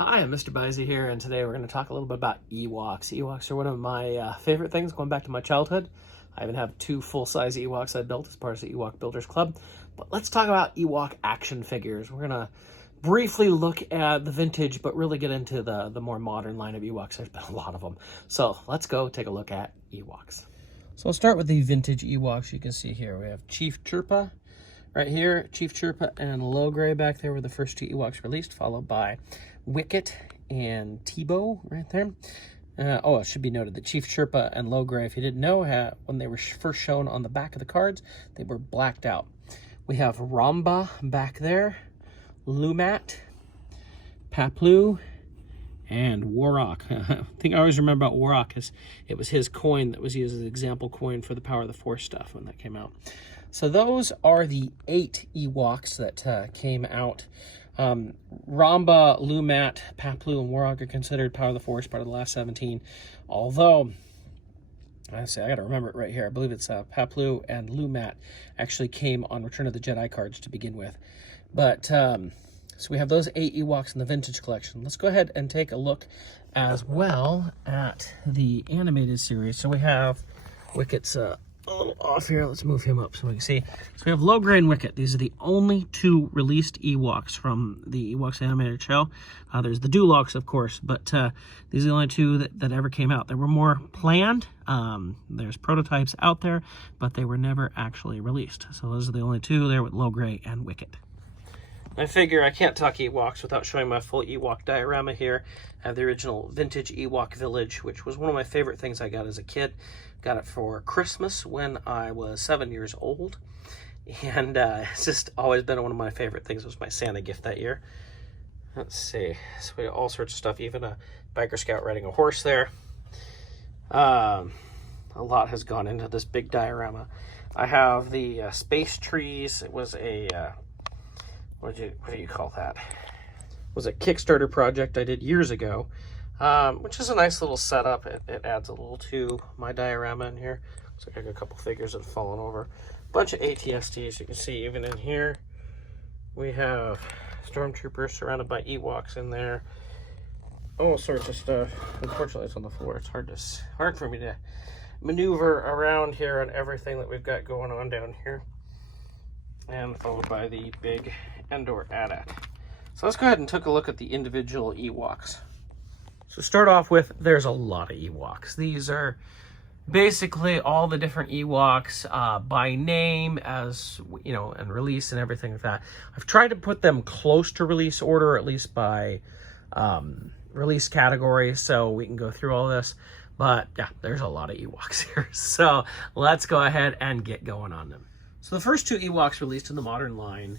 Hi, I'm MrByZ here, and today we're going to talk a little bit about Ewoks. Ewoks are one of my favorite things going back to my childhood. I even have 2 full-size Ewoks I built as part of the Ewok Builders Club. But let's talk about Ewok action figures. We're going to briefly look at the vintage, but really get into the more modern line of Ewoks. There's been a lot of them. So let's go take a look at Ewoks. So I'll start with the vintage Ewoks. You can see here we have Chief Chirpa. Right here, Chief Chirpa and Logray back there were the first 2 Ewoks released, followed by Wicket and Teebo right there. It should be noted that Chief Chirpa and Logray, if you didn't know, when they were first shown on the back of the cards, they were blacked out. We have Romba back there, Lumat, Paploo, and Warok. I think I always remember about Warok because it was his coin that was used as an example coin for the Power of the Force stuff when that came out. So those are the 8 Ewoks that came out. Romba, Lumat, Paploo, and Warok are considered Power of the Force, part of the last 17. Although, I got to remember it right here. I believe it's Paploo and Lumat actually came on Return of the Jedi cards to begin with. But, so we have those 8 Ewoks in the vintage collection. Let's go ahead and take a look as well at the animated series. So we have Wicket's a little off here. Let's move him up so we can see. So we have Logray and Wicket. These are the only 2 released Ewoks from the Ewoks animated show. There's the Duloks, of course, but these are the only 2 that ever came out. There were more planned. There's prototypes out there, but they were never actually released. So those are the only 2 there with Logray and Wicket. I figure I can't talk Ewoks without showing my full Ewok diorama here. I have the original vintage Ewok village, which was one of my favorite things I got as a kid. Got it for Christmas when I was 7 years old. And it's just always been one of my favorite things. It was my Santa gift that year. Let's see. So we got all sorts of stuff, even a biker scout riding a horse there. A lot has gone into this big diorama. I have the space trees. It was a... what do you call that? It was a Kickstarter project I did years ago, which is a nice little setup. It adds a little to my diorama in here. Looks like I got a couple figures that have fallen over. Bunch of ATSTs. You can see even in here we have Stormtroopers surrounded by Ewoks in there. All sorts of stuff. Unfortunately, it's on the floor. It's hard for me to maneuver around here on everything that we've got going on down here. And followed by the big Endor AT-AT. So let's go ahead and take a look at the individual Ewoks. So start off with, there's a lot of Ewoks. These are basically all the different Ewoks by name, as you know, and release and everything like that. I've tried to put them close to release order, at least by release category, so we can go through all this. But yeah, there's a lot of Ewoks here. So let's go ahead and get going on them. So the first 2 Ewoks released in the modern line,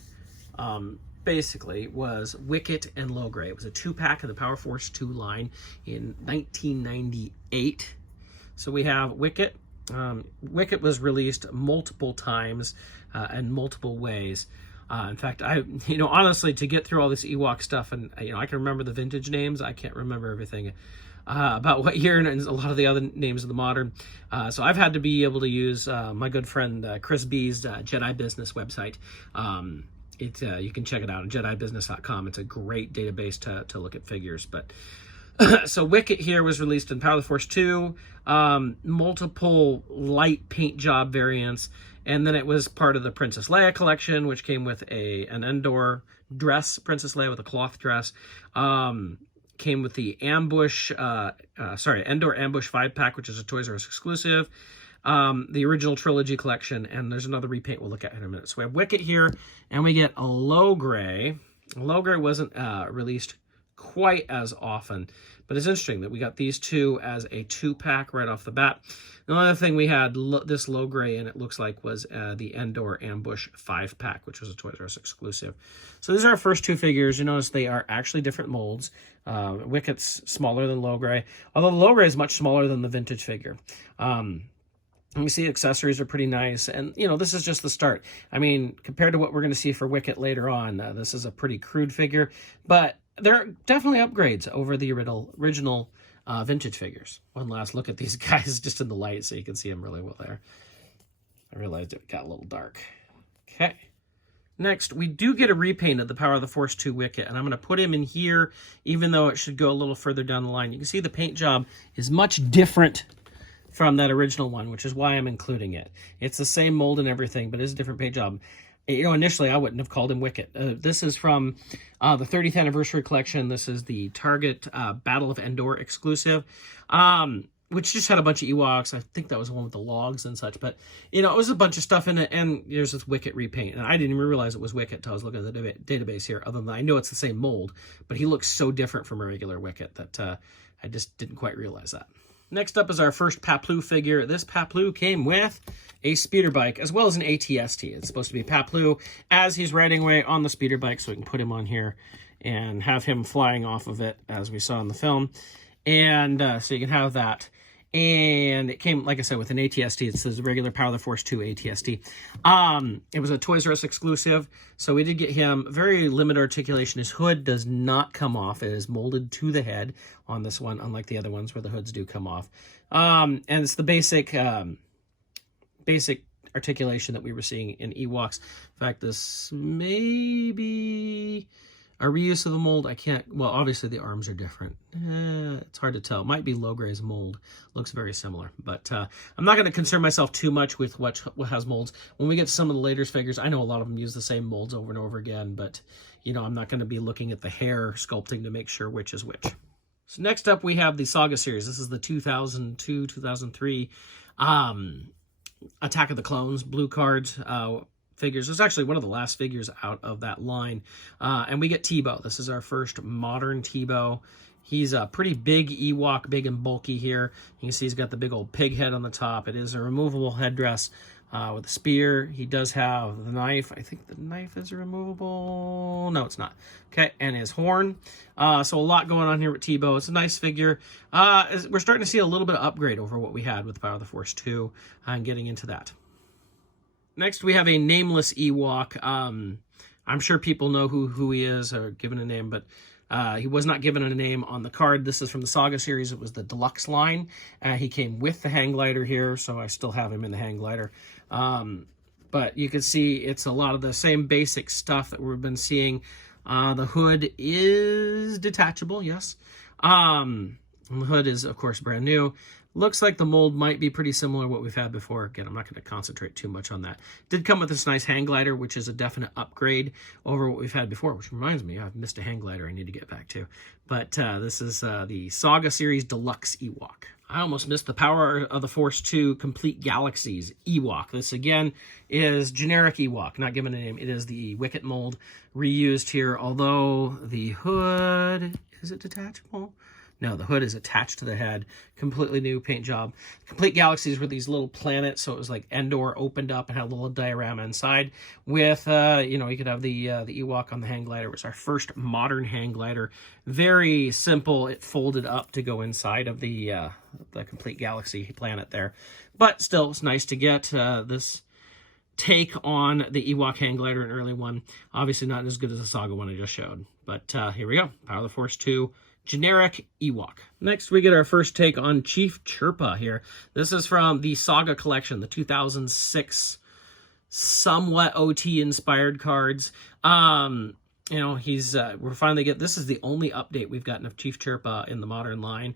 basically, was Wicket and Logray. It was a 2-pack of the Power Force 2 line in 1998. So we have Wicket. Wicket was released multiple times and multiple ways. In fact, honestly, to get through all this Ewok stuff, and I can remember the vintage names, I can't remember everything. About what year and a lot of the other names of the modern. So I've had to be able to use my good friend Chris B's Jedi Business website. You can check it out on JediBusiness.com. It's a great database to look at figures. But so Wicket here was released in Power of the Force 2, multiple light paint job variants, and then it was part of the Princess Leia collection, which came with an Endor dress, Princess Leia with a cloth dress. Came with the Endor Ambush 5-pack, which is a Toys R Us exclusive, the original trilogy collection, and there's another repaint we'll look at in a minute. So we have Wicket here, and we get a Logray. Logray wasn't released quite as often, but it's interesting that we got these 2 as a 2-pack right off the bat. The other thing we had this Logray, and it looks like, was the Endor Ambush 5-pack, which was a Toys R Us exclusive. So these are our first 2 figures. You notice they are actually different molds. Wicket's smaller than Logray, although the Logray is much smaller than the vintage figure. We see accessories are pretty nice, and this is just the start. I mean, compared to what we're going to see for Wicket later on, this is a pretty crude figure, but there are definitely upgrades over the original vintage figures. One last look at these guys just in the light so you can see them really well there. I realized it got a little dark. Okay. Next, we do get a repaint of the Power of the Force 2 Wicket, and I'm going to put him in here, even though it should go a little further down the line. You can see the paint job is much different from that original one, which is why I'm including it. It's the same mold and everything, but it's a different paint job. You know, initially I wouldn't have called him Wicket. This is from the 30th Anniversary Collection. This is the Target Battle of Endor exclusive. Which just had a bunch of Ewoks. I think that was the one with the logs and such. But, you know, it was a bunch of stuff in it. And there's this Wicket repaint. And I didn't even realize it was Wicket until I was looking at the database here. Other than I know it's the same mold. But he looks so different from a regular Wicket that I just didn't quite realize that. Next up is our first Paploo figure. This Paploo came with a speeder bike as well as an ATST. It's supposed to be Paploo as he's riding away on the speeder bike. So we can put him on here and have him flying off of it as we saw in the film. And so you can have that. And it came, like I said, with an ATST. It says regular Power of the Force 2 ATST. It was a Toys R Us exclusive, so we did get him. Very limited articulation. His hood does not come off. It is molded to the head on this one, unlike the other ones where the hoods do come off. And it's the basic articulation that we were seeing in Ewoks. In fact, this may be a reuse of the mold. I can't, well, obviously the arms are different. It's hard to tell. It might be Logray's mold. Looks very similar. But I'm not going to concern myself too much with what has molds. When we get to some of the later figures, I know a lot of them use the same molds over and over again, but, you know, I'm not going to be looking at the hair sculpting to make sure which is which. So next up, we have the Saga series. This is the 2002, 2003 Attack of the Clones blue cards. Figures. It's actually one of the last figures out of that line. And we get Teebo. This is our first modern Teebo. He's a pretty big Ewok, big and bulky here. You can see he's got the big old pig head on the top. It is a removable headdress with a spear. He does have the knife. I think the knife is removable. No, it's not. Okay, and his horn. So a lot going on here with Teebo. It's a nice figure. We're starting to see a little bit of upgrade over what we had with Power of the Force 2 and getting into that. Next, we have a nameless Ewok. I'm sure people know who he is or given a name, but he was not given a name on the card. This is from the Saga series. It was the deluxe line. He came with the hang glider here, so I still have him in the hang glider. But you can see it's a lot of the same basic stuff that we've been seeing. The hood is detachable, yes. The hood is, of course, brand new. Looks like the mold might be pretty similar to what we've had before. Again, I'm not going to concentrate too much on that. Did come with this nice hang glider, which is a definite upgrade over what we've had before, which reminds me, I've missed a hang glider I need to get back to. But this is the Saga Series Deluxe Ewok. I almost missed the Power of the Force 2 Complete Galaxies Ewok. This, again, is generic Ewok, not given a name. It is the Wicket mold reused here, although the hood, is it detachable? No, the hood is attached to the head. Completely new paint job. Complete Galaxies were these little planets, so it was like Endor opened up and had a little diorama inside with, you know, you could have the Ewok on the hang glider. It was our first modern hang glider. Very simple. It folded up to go inside of the Complete Galaxy planet there. But still, it's nice to get this take on the Ewok hang glider, an early one. Obviously not as good as the Saga one I just showed. But here we go. Power of the Force 2. Generic Ewok. Next, we get our first take on Chief Chirpa here. This is from the Saga collection, the 2006 somewhat OT-inspired cards. You know, he's we're finally this is the only update we've gotten of Chief Chirpa in the modern line.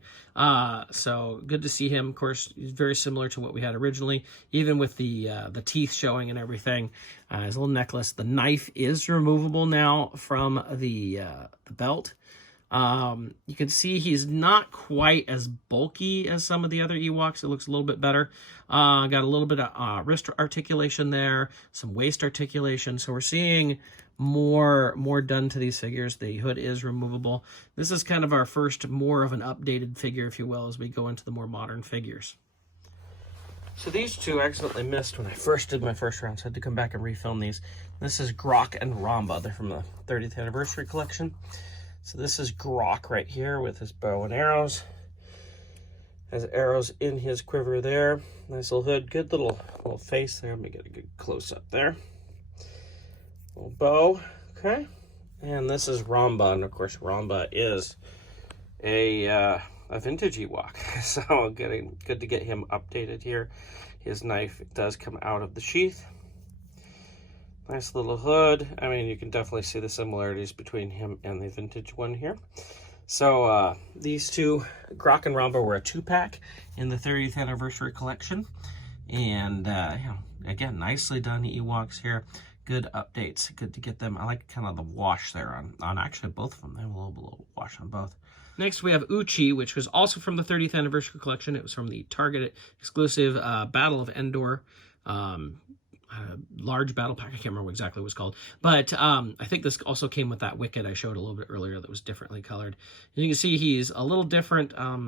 So good to see him. Of course, he's very similar to what we had originally, even with the teeth showing and everything. His little necklace. The knife is removable now from the belt. You can see he's not quite as bulky as some of the other Ewoks. It looks a little bit better. Got a little bit of wrist articulation there, some waist articulation. So we're seeing more done to these figures. The hood is removable. This is kind of our first more of an updated figure, if you will, as we go into the more modern figures. So these two I accidentally missed when I first did my first round, so I had to come back and refilm these. This is Graak and Romba. They're from the 30th Anniversary Collection. So this is Graak right here with his bow and arrows. Has arrows in his quiver there. Nice little hood. Good little face there. Let me get a good close-up there. Little bow. Okay. And this is Romba. And, of course, Romba is a vintage Ewok. So good to get him updated here. His knife does come out of the sheath. Nice little hood. I mean, you can definitely see the similarities between him and the vintage one here. So these two, Graak and Romba, were a 2-pack in the 30th anniversary collection. And, you know, again, nicely done Ewoks here. Good updates. Good to get them. I like kind of the wash there on actually both of them. They have a little wash on both. Next, we have Oochee, which was also from the 30th anniversary collection. It was from the Target exclusive Battle of Endor large battle pack. I can't remember what exactly it was called, but I think this also came with that Wicket I showed a little bit earlier that was differently colored. And you can see he's a little different, a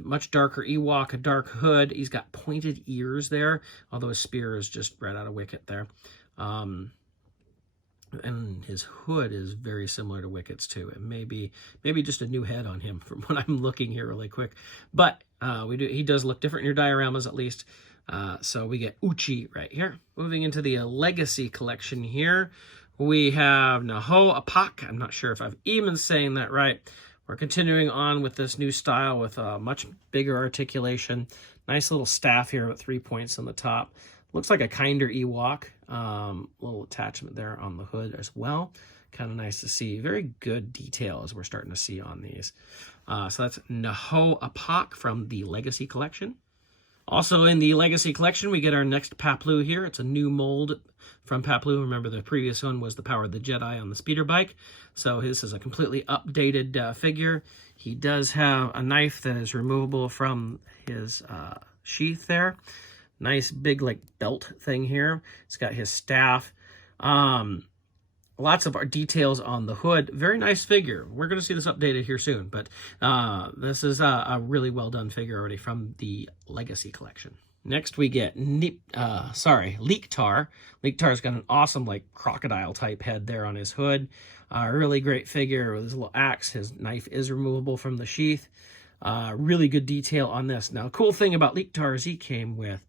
much darker Ewok, a dark hood. He's got pointed ears there, although his spear is just right out of Wicket there. And his hood is very similar to Wicket's too. It may be just a new head on him from what I'm looking here really quick, but he does look different in your dioramas at least. So we get Oochee right here. Moving into the Legacy collection here, we have Nho Apakk. I'm not sure if I'm even saying that right. We're continuing on with this new style with a much bigger articulation. Nice little staff here with 3 points on the top. Looks like a kinder Ewok. Little attachment there on the hood as well. Kind of nice to see. Very good detail as we're starting to see on these. So that's Nho Apakk from the Legacy collection. Also in the Legacy collection, we get our next Paploo here. It's a new mold from Paploo. Remember, the previous one was the Power of the Jedi on the speeder bike. So this is a completely updated figure. He does have a knife that is removable from his sheath there. Nice big like belt thing here. It's got his staff. Lots of our details on the hood. Very nice figure. We're going to see this updated here soon, but this is a really well done figure already from the Legacy collection. Next we get Leektar. Leektar's got an awesome like crocodile type head there on his hood. Really great figure with his little axe. His knife is removable from the sheath. Really good detail on this. Now, cool thing about Leektar is he came with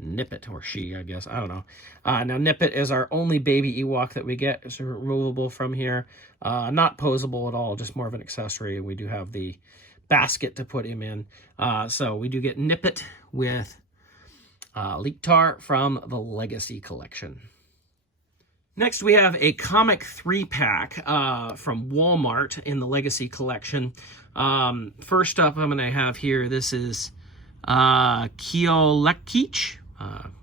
Nippet, or she, I guess. I don't know. Now, Nippet is our only baby Ewok that we get. It's removable from here. Not posable at all, just more of an accessory. We do have the basket to put him in. So we do get Nippet with Leektar from the Legacy collection. Next, we have a comic 3-pack from Walmart in the Legacy collection. First up, I'm going to have here, this is Keoulkeech.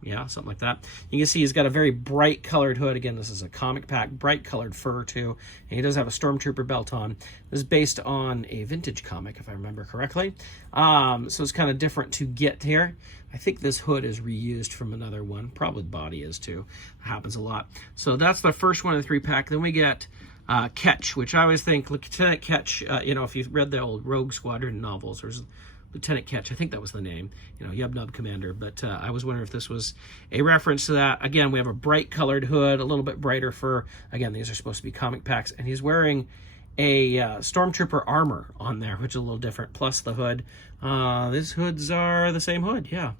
Yeah, something like that. You can see he's got a very bright colored hood. Again, this is a comic pack, bright colored fur too. And he does have a Stormtrooper belt on. This is based on a vintage comic, if I remember correctly. So it's kind of different to get here. I think this hood is reused from another one. Probably the body is too. It happens a lot. So that's the first one in the 3-pack. Then we get Kettch, which I always think Lieutenant Kettch, you know, if you've read the old Rogue Squadron novels, there's Lieutenant Kettch, I think that was the name, you know, Yub-Nub Commander, but I was wondering if this was a reference to that. Again, we have a bright colored hood, a little bit brighter fur. Again, these are supposed to be comic packs, and he's wearing a Stormtrooper armor on there, which is a little different, plus the hood. These hoods are the same hood, yeah.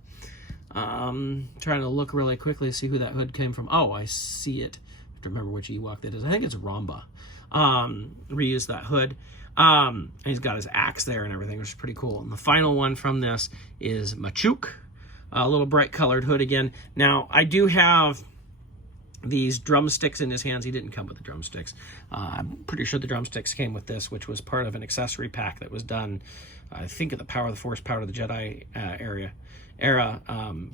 Trying to look really quickly to see who that hood came from. Oh, I see it. I have to remember which Ewok that is. I think it's Romba. Reused that hood. And he's got his axe there and everything, which is pretty cool. And the final one from this is Machook, a little bright colored hood again. Now, I do have these drumsticks in his hands. He didn't come with the drumsticks. I'm pretty sure the drumsticks came with this, which was part of an accessory pack that was done, I think, at the Power of the Force, Power of the Jedi era.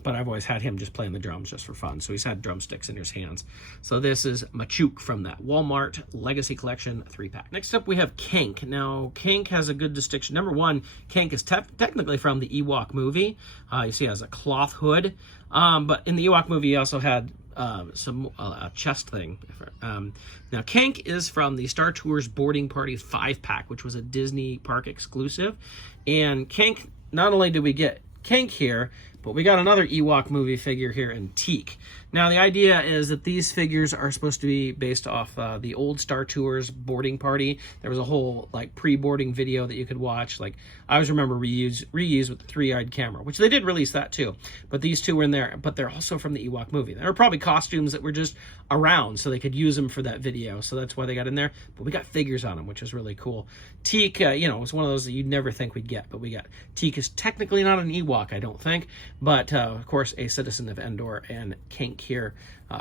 But I've always had him just playing the drums just for fun. So he's had drumsticks in his hands. So this is Machook from that Walmart Legacy Collection 3-pack. Next up, we have Kaink. Now, Kaink has a good distinction. Number one, Kaink is technically from the Ewok movie. You see he has a cloth hood. But in the Ewok movie, he also had a chest thing. Now, Kaink is from the Star Tours Boarding Party 5-pack, which was a Disney park exclusive. And Kaink, not only do we get Kaink here, but we got another Ewok movie figure here in Teek. Now, the idea is that these figures are supposed to be based off the old Star Tours boarding party. There was a whole like pre-boarding video that you could watch. Like, I always remember reuse with the 3-eyed camera, which they did release that too. But these two were in there, but they're also from the Ewok movie. They were probably costumes that were just around so they could use them for that video. So that's why they got in there. But we got figures on them, which is really cool. Teek, you know, it's one of those that you'd never think we'd get, but we got. Teek is technically not an Ewok, I don't think, but of course a citizen of Endor, and Kaink link here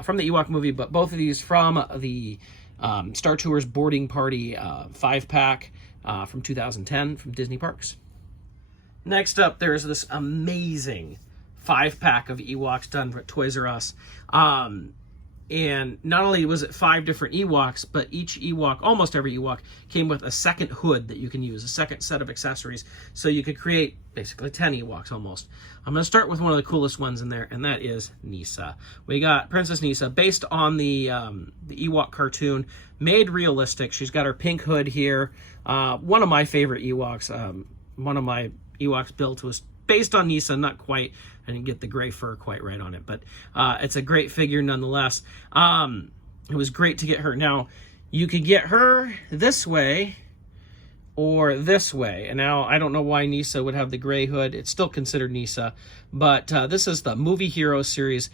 from the Ewok movie, but both of these from the Star Tours Boarding Party 5-pack from 2010 from Disney Parks. Next up, there's this amazing 5-pack of Ewoks done at Toys R Us. And not only was it 5 different Ewoks, but each Ewok, almost every Ewok, came with a second hood that you can use, a second set of accessories. So you could create basically 10 Ewoks almost. I'm going to start with one of the coolest ones in there, and that is Kneesa. We got Princess Kneesa, based on the Ewok cartoon, made realistic. She's got her pink hood here. One of my favorite Ewoks, one of my Ewoks built was based on Kneesa, not quite. I didn't get the gray fur quite right on it, but it's a great figure nonetheless. It was great to get her. Now, you could get her this way or this way. And now, I don't know why Kneesa would have the gray hood. It's still considered Kneesa, but this is the Movie Heroes series,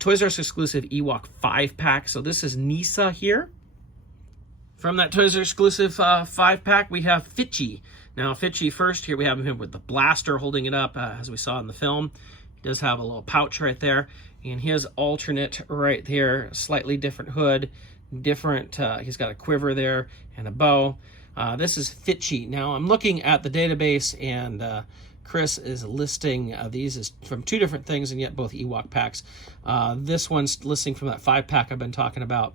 Toys R Us exclusive Ewok 5-pack. So this is Kneesa here. From that Toys R Us exclusive 5-pack, we have Flitchee. Now, Flitchee first, here we have him with the blaster holding it up, as we saw in the film. He does have a little pouch right there, and his alternate right there, slightly different hood, different, he's got a quiver there and a bow. This is Flitchee. Now, I'm looking at the database, and Chris is listing these as from 2 different things, and yet both Ewok packs. This one's listing from that 5-pack I've been talking about.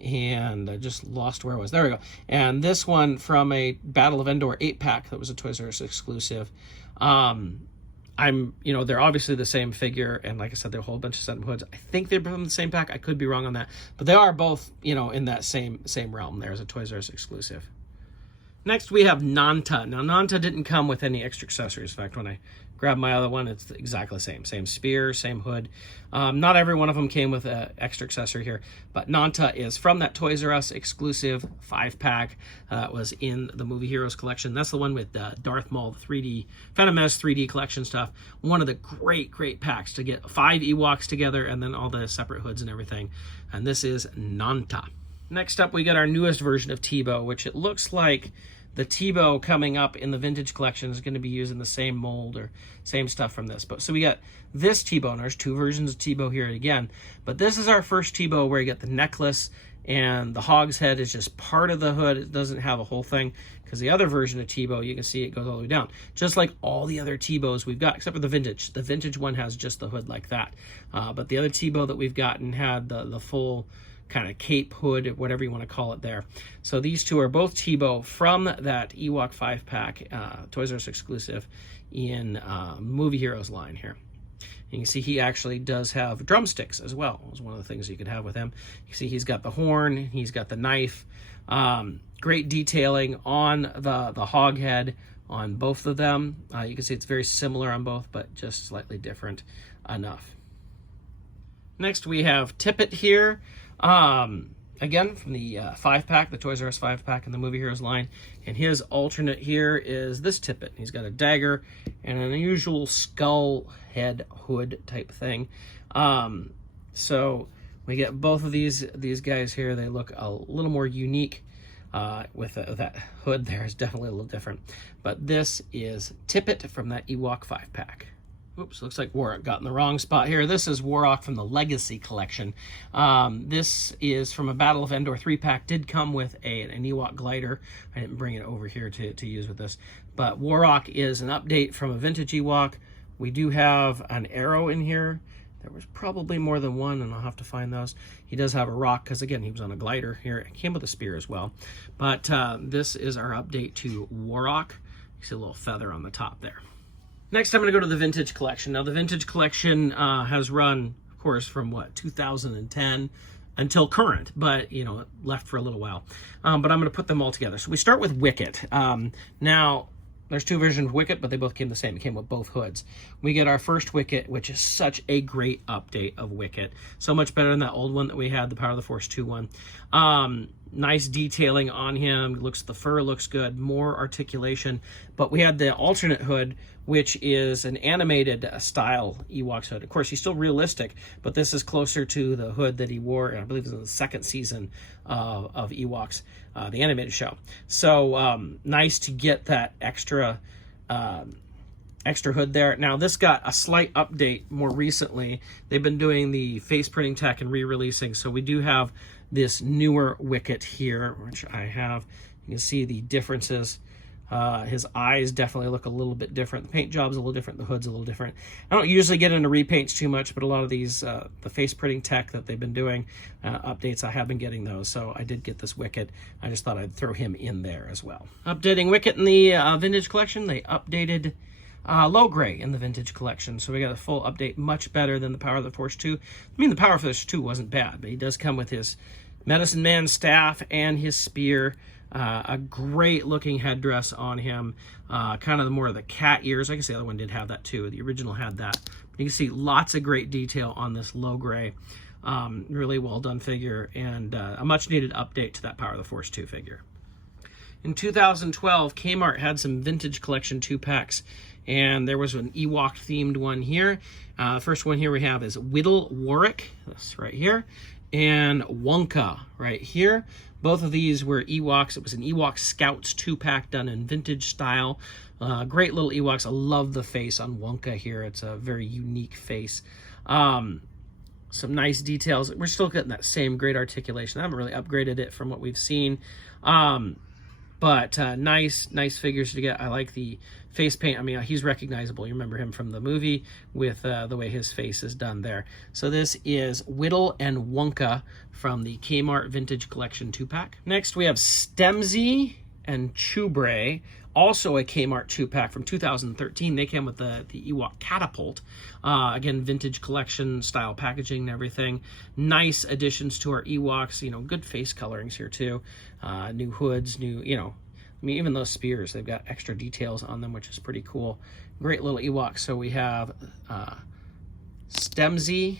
And I just lost where I was. There we go. And this one from a Battle of Endor 8-pack that was a Toys R Us exclusive. They're obviously the same figure, and like I said, they're a whole bunch of set hoods. I think they're from the same pack. I could be wrong on that, but they are both, in that same realm. There's a Toys R Us exclusive. Next, we have Nanta. Now, Nanta didn't come with any extra accessories. In fact, when I grabbed my other one, it's exactly the same. Same spear, same hood. Not every one of them came with an extra accessory here, but Nanta is from that Toys R Us exclusive 5-pack that was in the Movie Heroes collection. That's the one with Darth Maul, the 3D, Phantom Menace 3D collection stuff. One of the great packs to get 5 Ewoks together and then all the separate hoods and everything. And this is Nanta. Next up, we got our newest version of Teebo, which it looks like the Teebo coming up in the vintage collection is going to be using the same mold or same stuff from this. But so we got this Teebo, and there's 2 versions of Teebo here again. But this is our first Teebo where you get the necklace, and the hog's head is just part of the hood. It doesn't have a whole thing, because the other version of Teebo, you can see it goes all the way down. Just like all the other Teebos we've got, except for the vintage. The vintage one has just the hood like that. But the other Teebo that we've gotten had the full kind of cape hood, whatever you want to call it there. So these 2 are both Teebo from that Ewok 5-pack, Toys R Us exclusive in Movie Heroes line here. You can see he actually does have drumsticks as well. It was one of the things you could have with him. You see he's got the horn, he's got the knife. Great detailing on the hog head on both of them. You can see it's very similar on both, but just slightly different enough. Next we have Tippet here. Again, from the 5-pack, the Toys R Us 5-pack in the Movie Heroes line. And his alternate here is this Tippet. He's got a dagger and an unusual skull head hood type thing. So we get both of these guys here. They look a little more unique. With that hood there is definitely a little different. But this is Tippet from that Ewok 5-pack. Oops, looks like Warok got in the wrong spot here. This is Warok from the Legacy collection. This is from a Battle of Endor 3-pack. Did come with an Ewok glider. I didn't bring it over here to use with this. But Warok is an update from a vintage Ewok. We do have an arrow in here. There was probably more than one, and I'll have to find those. He does have a rock, because again, he was on a glider here. It came with a spear as well. But this is our update to Warok. You see a little feather on the top there. Next, I'm going to go to the vintage collection. Now, the vintage collection has run, of course, from 2010 until current, but, it left for a little while. But I'm going to put them all together. So we start with Wicket. Now, there's 2 versions of Wicket, but they both came the same. It came with both hoods. We get our first Wicket, which is such a great update of Wicket. So much better than that old one that we had, the Power of the Force 2 one. Nice detailing on him. The fur looks good. More articulation. But we had the alternate hood, which is an animated style Ewoks hood. Of course, he's still realistic, but this is closer to the hood that he wore, I believe it was in the 2nd season of Ewoks, the animated show. So nice to get that extra extra hood there. Now this got a slight update more recently. They've been doing the face printing tech and re-releasing, so we do have this newer Wicket here, which I have. You can see the differences. His eyes definitely look a little bit different. The paint job's a little different. The hood's a little different. I don't usually get into repaints too much, but a lot of these, the face printing tech that they've been doing, updates, I have been getting those. So I did get this Wicket. I just thought I'd throw him in there as well. Updating Wicket in the Vintage Collection, they updated Logray in the Vintage Collection. So we got a full update, much better than the Power of the Force 2. I mean, the Power of the Force 2 wasn't bad, but he does come with his Medicine Man staff and his spear. A great looking headdress on him, kind of more of the cat ears. I guess the other one did have that too. The original had that. But you can see lots of great detail on this Logray. Really well done figure, and a much needed update to that Power of the Force 2 figure. In 2012, Kmart had some Vintage Collection 2-packs, and there was an Ewok themed one here. The first one here we have is Widdle Warok, this right here, and Wunka right here. Both of these were Ewoks. It was an Ewok Scouts 2-pack done in vintage style. Great little Ewoks. I love the face on Wunka here. It's a very unique face. Some nice details. We're still getting that same great articulation. I haven't really upgraded it from what we've seen. But nice figures to get. I like the face paint. I mean, he's recognizable. You remember him from the movie with the way his face is done there. So this is Widdle and Wunka from the Kmart Vintage Collection 2-pack. Next, we have Stemzee and Chubbray, also a Kmart 2-pack from 2013. They came with the Ewok Catapult. Again, Vintage Collection style packaging and everything. Nice additions to our Ewoks. You know, good face colorings here too. New hoods, new, you know, I mean, even those spears, they've got extra details on them, which is pretty cool. Great little Ewoks. So we have Stemzee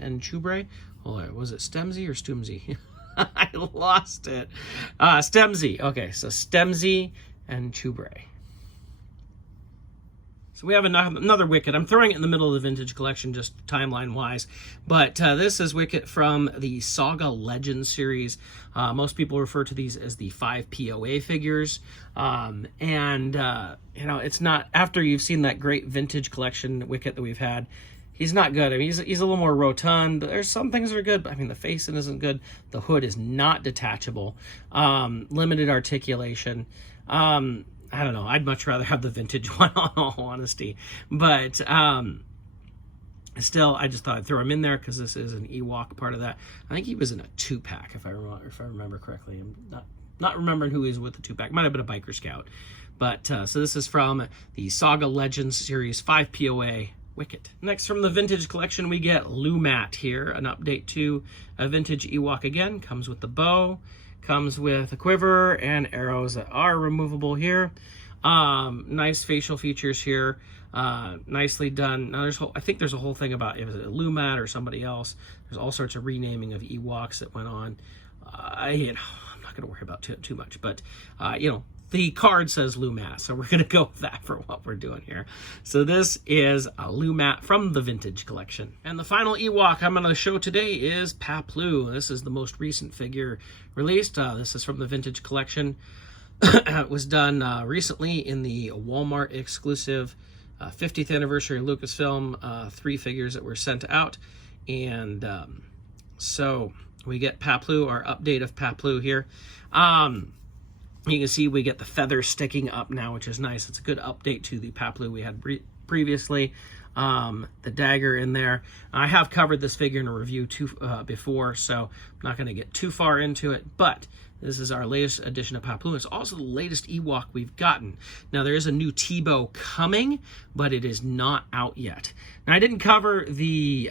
and Chubbray. Hold on, was it Stemzee or Stumzee? I lost it. Stemzee. Okay, so Stemzee and Chubbray. So we have another Wicket. I'm throwing it in the middle of the Vintage Collection just timeline-wise. But this is Wicket from the Saga Legends series. Most people refer to these as the 5 POA figures. You know, it's not, after you've seen that great Vintage Collection Wicket that we've had, he's not good. I mean, he's a little more rotund. There's some things that are good, but I mean, the facing isn't good. The hood is not detachable. Limited articulation. I don't know. I'd much rather have the vintage one, in all honesty. But still, I just thought I'd throw him in there because this is an Ewok part of that. I think he was in a 2-pack, if I remember correctly. I'm not remembering who he was with the 2-pack. Might have been a Biker Scout. But so this is from the Saga Legends series 5 POA Wicket. Next, from the Vintage Collection, we get Lumat here. An update to a vintage Ewok again. Comes with the bow. Comes with a quiver and arrows that are removable here. Nice facial features here. Nicely done. Now I think there's a whole thing about, is it Lumat or somebody else? There's all sorts of renaming of Ewoks that went on. I'm not going to worry about too much, but you know, the card says Lumat, so we're going to go with that for what we're doing here. So this is a Lumat from the Vintage Collection. And the final Ewok I'm going to show today is Paploo. This is the most recent figure released. This is from the Vintage Collection. It was done recently in the Walmart exclusive 50th anniversary Lucasfilm 3 figures that were sent out. And so we get Paploo, our update of Paploo here. You can see we get the feather sticking up now, which is nice. It's a good update to the Paploo we had previously. The dagger in there. I have covered this figure in a review before, so I'm not going to get too far into it, but this is our latest edition of Paploo. It's also the latest Ewok we've gotten. Now, there is a new Teebo coming, but it is not out yet. Now, I didn't cover the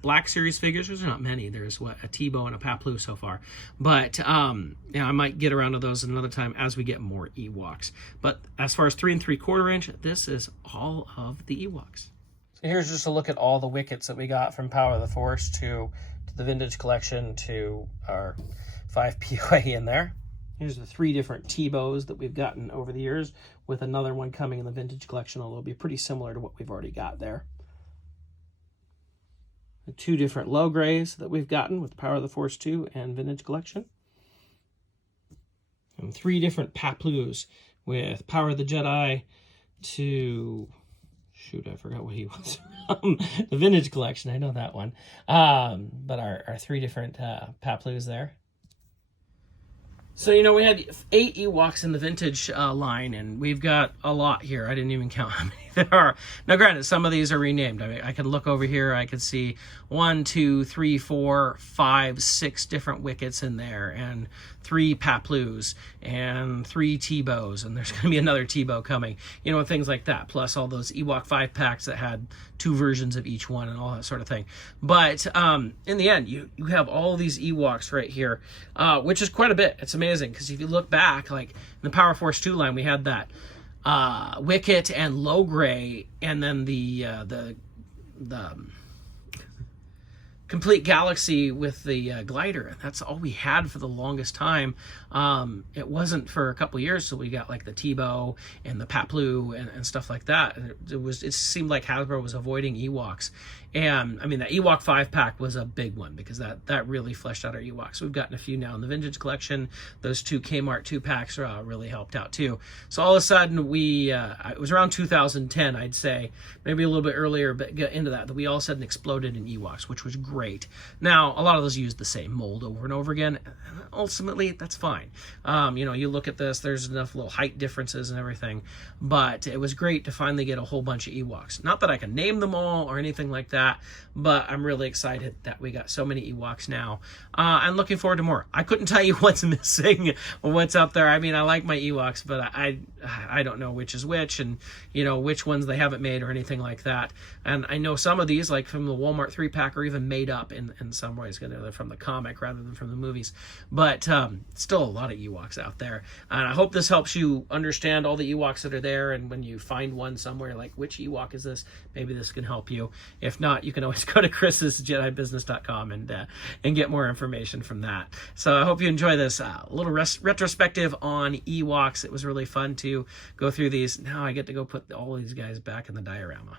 Black Series figures. There's not many. There's, a Teebo and a Paploo so far. But, yeah, I might get around to those another time as we get more Ewoks. But as far as 3 3/4 inch, this is all of the Ewoks. So here's just a look at all the Wickets that we got from Power of the Force to the Vintage Collection to our 5 POA in there. Here's the 3 different Teebos that we've gotten over the years, with another one coming in the Vintage Collection, although it'll be pretty similar to what we've already got there. The 2 different Lograys that we've gotten with Power of the Force 2 and Vintage Collection. And 3 different Paploos with Power of the Jedi, to, shoot, I forgot what he was from. The vintage collection, I know that one. But our 3 different Paploos there. So, you know, we had 8 Ewoks in the vintage line, and we've got a lot here. I didn't even count how many there are. Now, granted, some of these are renamed. I mean, I could look over here. I could see 1, 2, 3, 4, 5, 6 different Wickets in there, and 3 Paploos, and 3 Teebos, and there's going to be another Teebo coming. You know, things like that. Plus all those Ewok 5-packs that had 2 versions of each one and all that sort of thing. But in the end, you have all these Ewoks right here, which is quite a bit. It's amazing, because if you look back, like in the Power Force 2 line, we had that Wicket and Logray, and then the Complete Galaxy with the glider. That's all we had for the longest time. It wasn't for a couple years, so we got like the Teebo and the Paploo and stuff like that. And it seemed like Hasbro was avoiding Ewoks. And I mean, the Ewok 5-pack was a big one, because that really fleshed out our Ewoks. We've gotten a few now in the vintage collection. Those 2 Kmart 2-packs really helped out too. So all of a sudden, it was around 2010, I'd say, maybe a little bit earlier, but get into that we all of a sudden exploded in Ewoks, which was great. Now, a lot of those used the same mold over and over again. Ultimately, that's fine. You know, you look at this, there's enough little height differences and everything, but it was great to finally get a whole bunch of Ewoks. Not that I can name them all or anything like that, but I'm really excited that we got so many Ewoks now. I'm looking forward to more. I couldn't tell you what's missing or what's up there. I mean, I like my Ewoks, but I don't know which is which, and you know, which ones they haven't made or anything like that. And I know some of these, like from the Walmart 3-pack, are even made up in some ways. They're from the comic rather than from the movies. But still a lot of Ewoks out there. And I hope this helps you understand all the Ewoks that are there. And when you find one somewhere, like, which Ewok is this? Maybe this can help you. If not, you can always go to chris'sjedibusiness.com and get more information from that. So I hope you enjoy this little retrospective on Ewoks. It was really fun to go through these. Now I get to go put all these guys back in the diorama.